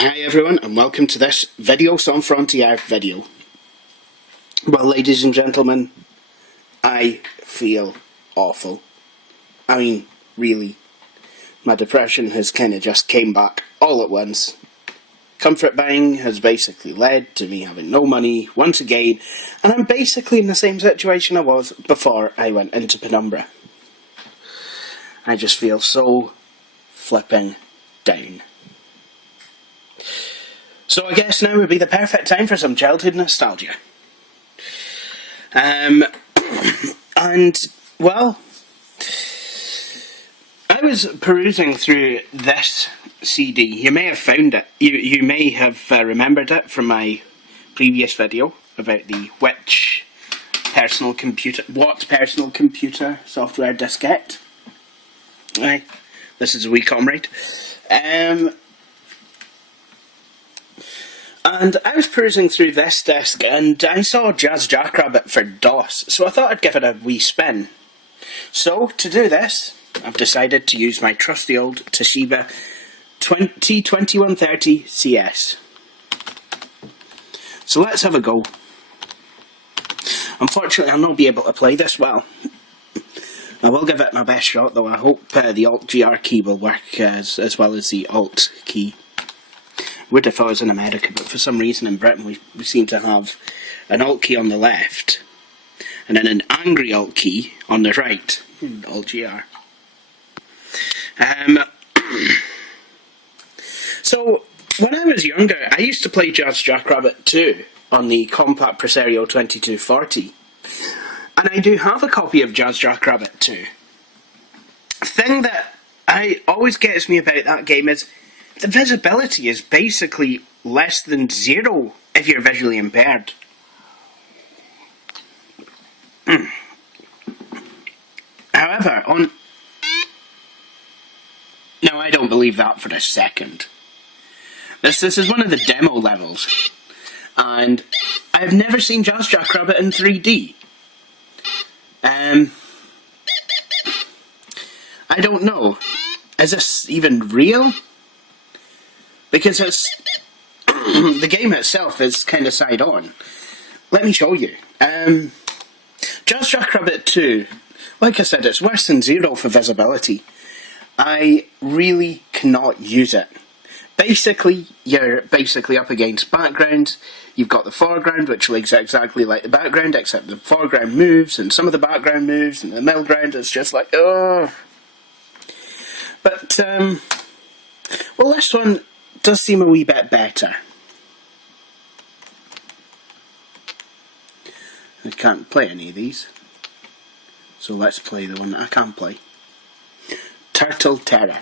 Hi everyone, and welcome to this Video Sans Frontières video. Well, ladies and gentlemen, I feel awful. I mean, really. My depression has kind of just came back all at once. Comfort buying has basically led to me having no money once again, and I'm basically in the same situation I was before I went into penumbra. I just feel so flipping down. So I guess now would be the perfect time for some childhood nostalgia. And, well, I was perusing through this CD. You may have found it. You may have remembered it from my previous video about the what personal computer software diskette. Aye, this is a wee comrade. And I was perusing through this disc and I saw Jazz JackRabbit for DOS, so I thought I'd give it a wee spin. So, to do this, I've decided to use my trusty old Toshiba T2130CS. So let's have a go. Unfortunately, I'll not be able to play this well. I will give it my best shot, though. I hope the Alt-GR key will work as well as the Alt key. Would if I was in America, but for some reason in Britain we seem to have an Alt key on the left and then an angry Alt key on the right. Alt-GR. So, when I was younger, I used to play Jazz JackRabbit 2 on the Compact Presario 2240. And I do have a copy of Jazz JackRabbit 2. The thing that always gets me about that game is the visibility is basically less than 0 if you're visually impaired. However, no, I don't believe that for a second. This is one of the demo levels, and I've never seen Jazz JackRabbit in 3D. I don't know. Is this even real? Because it's the game itself is kind of side on. Let me show you. Jazz JackRabbit 2, like I said, it's worse than 0 for visibility. I really cannot use it. Basically, you're up against backgrounds. You've got the foreground, which looks exactly like the background, except the foreground moves, and some of the background moves, and the middle ground is just like, oh. But, well, this one does seem a wee bit better. I can't play any of these, so let's play the one that I can play. Turtle Terror.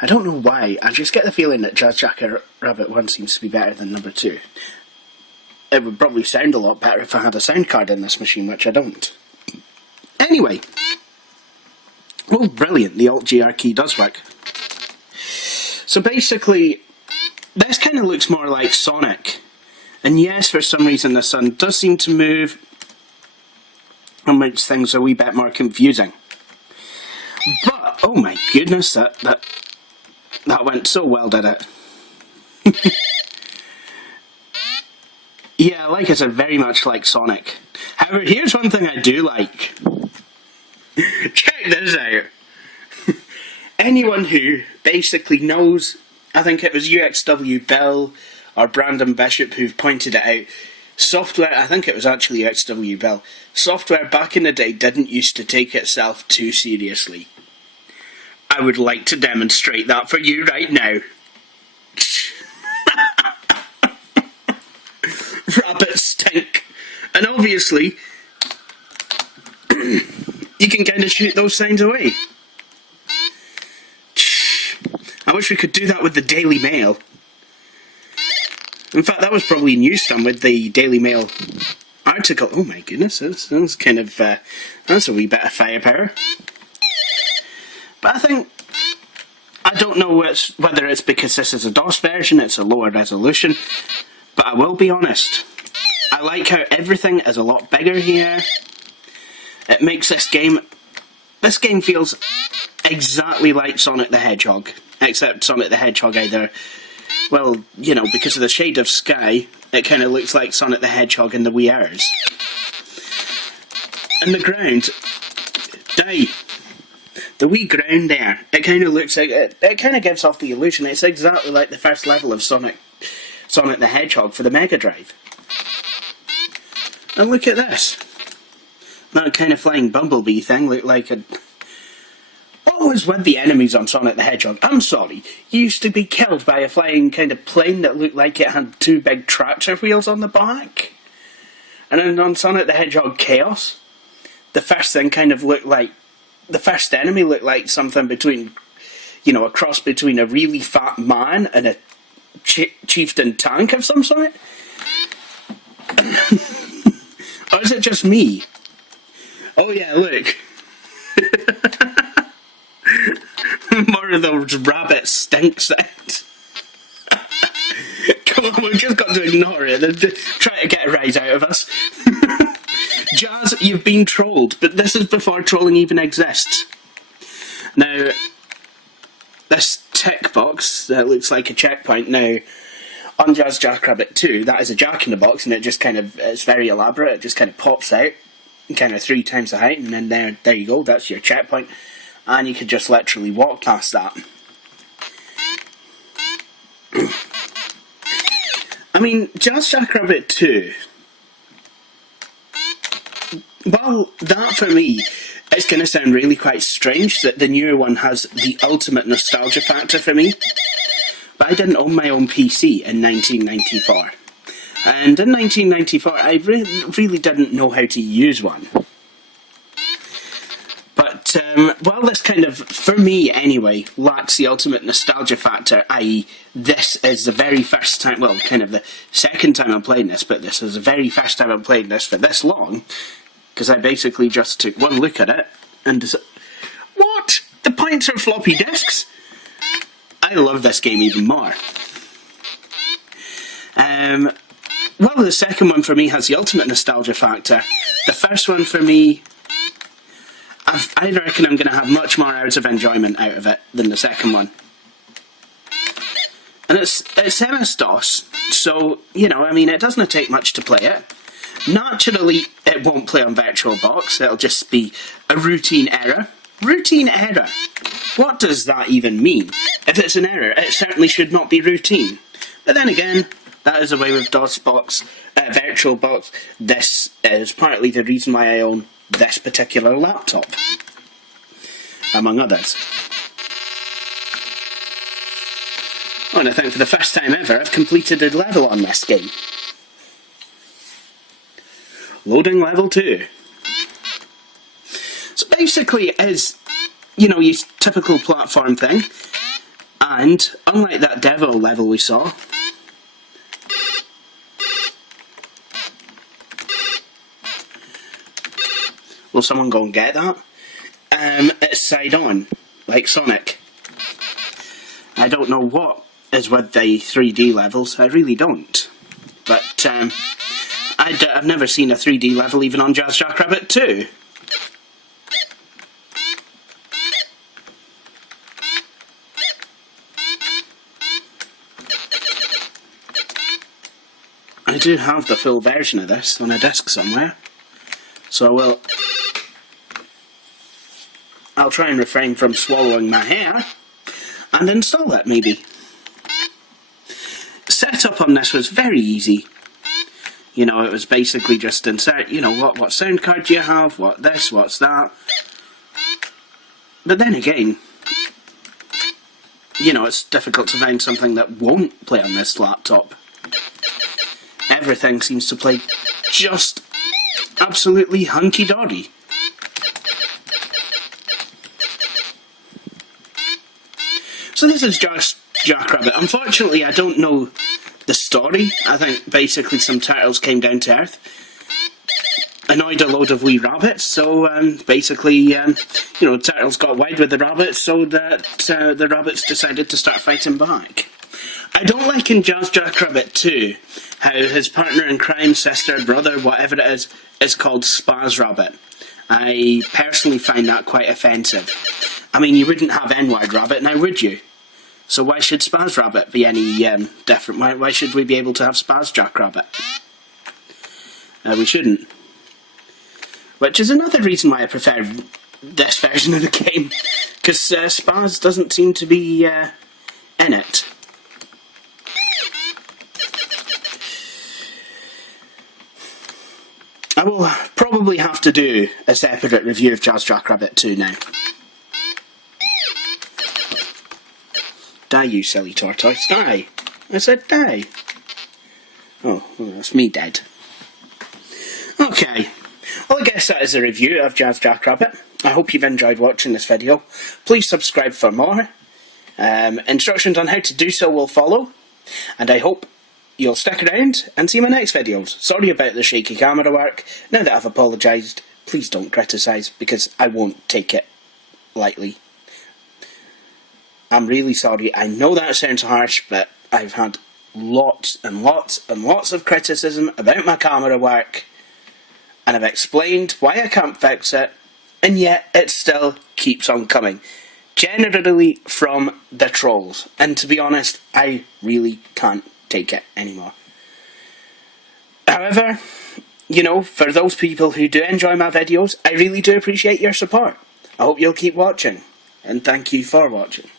I don't know why, I just get the feeling that Jazz JackRabbit 1 seems to be better than number 2. It would probably sound a lot better if I had a sound card in this machine, which I don't. Anyway, oh brilliant, the Alt-GR key does work. So basically, this kind of looks more like Sonic. And yes, for some reason the sun does seem to move, and makes things a wee bit more confusing. But, oh my goodness, that went so well, did it? Yeah, like I said, very much like Sonic. However, here's one thing I do like. Check this out. Anyone who basically knows, I think it was UXW Bill or Brandon Bishop who've pointed it out, software, I think it was actually UXW Bill, software back in the day didn't used to take itself too seriously. I would like to demonstrate that for you right now. rabbits stink. And obviously, you can kind of shoot those signs away. I wish we could do that with the Daily Mail. In fact, that was probably news done with the Daily Mail article. Oh my goodness, that's kind of, that's a wee bit of firepower. But I don't know whether it's because this is a DOS version, it's a lower resolution, but I will be honest. I like how everything is a lot bigger here. It makes this game feels exactly like Sonic the Hedgehog, except Sonic the Hedgehog either, well, you know, because of the shade of sky, it kind of looks like Sonic the Hedgehog in the wee hours. And the ground, the wee ground there, it kind of looks like, it kind of gives off the illusion it's exactly like the first level of Sonic the Hedgehog for the Mega Drive. And look at this. That kind of flying bumblebee thing looked like a... What was with the enemies on Sonic the Hedgehog? I'm sorry, you used to be killed by a flying kind of plane that looked like it had two big tractor wheels on the back. And then on Sonic the Hedgehog Chaos, the first thing kind of looked like... The first enemy looked like something between... You know, a cross between a really fat man and a chieftain tank of some sort. Or is it just me? Oh yeah, look. More of those rabbit stink sounds. Come on, we've just got to ignore it and try to get a rise out of us. Jazz, you've been trolled, but this is before trolling even exists. Now, this tick box that looks like a checkpoint, now, on Jazz JackRabbit 2, that is a jack in the box, and it just kind of, it's very elaborate, it just kind of pops out, kind of 3 times the height, and then there you go, that's your checkpoint, and you could just literally walk past that. I mean, Jazz JackRabbit 2, well, that for me, it's going to sound really quite strange that the newer one has the ultimate nostalgia factor for me. But I didn't own my own PC in 1994. And in 1994, I really didn't know how to use one. But, well, this kind of, for me anyway, lacks the ultimate nostalgia factor, i.e. this is the very first time, well, kind of the second time I'm playing this, but this is the very first time I'm playing this for this long, because I basically just took one look at it and decided, what? The points are floppy disks? I love this game even more. Well, the second one for me has the ultimate nostalgia factor. The first one for me, I reckon I'm going to have much more hours of enjoyment out of it than the second one. And it's MS-DOS, so, you know, I mean, it doesn't take much to play it. Naturally, it won't play on VirtualBox, it'll just be a routine error. Routine error? What does that even mean? If it's an error, it certainly should not be routine. But then again, that is the way with VirtualBox. This is partly the reason why I own this particular laptop, among others. Oh, and I think for the first time ever, I've completed a level on this game. Loading level 2. So basically it is, you know, your typical platform thing, and unlike that devil level we saw, will someone go and get that? It's side on, like Sonic. I don't know what is with the 3D levels, I really don't. But, I've never seen a 3D level even on Jazz JackRabbit 2. I do have the full version of this on a disc somewhere, so I'll try and refrain from swallowing my hair and install it maybe. Setup on this was very easy. You know, it was basically just insert, you know, what sound card do you have, what this, what's that. But then again, you know, it's difficult to find something that won't play on this laptop. everything seems to play just absolutely hunky-dory. So this is Jazz JackRabbit. Unfortunately, I don't know the story. I think basically some turtles came down to Earth, annoyed a load of wee rabbits, so basically, you know, turtles got wide with the rabbits, so that the rabbits decided to start fighting back. I don't like in Jazz JackRabbit 2 how his partner in crime, sister, brother, whatever it is called Spaz Rabbit. I personally find that quite offensive. I mean, you wouldn't have N-word rabbit now, would you? So why should Spaz Rabbit be any different? Why should we be able to have Spaz JackRabbit? We shouldn't. Which is another reason why I prefer this version of the game, because Spaz doesn't seem to be in it. I will probably have to do a separate review of Jazz JackRabbit 2 now. Die, you silly tortoise, die! I said die! Oh, well, that's me dead. Okay, well I guess that is a review of Jazz JackRabbit. I hope you've enjoyed watching this video. Please subscribe for more. Instructions on how to do so will follow. And I hope you'll stick around and see my next videos. Sorry about the shaky camera work. Now that I've apologised, please don't criticise, because I won't take it lightly. I'm really sorry. I know that sounds harsh, but I've had lots and lots and lots of criticism about my camera work, and I've explained why I can't fix it, and yet it still keeps on coming. Generally from the trolls, and to be honest, I really can't take it anymore. However, you know, for those people who do enjoy my videos, I really do appreciate your support. I hope you'll keep watching, and thank you for watching.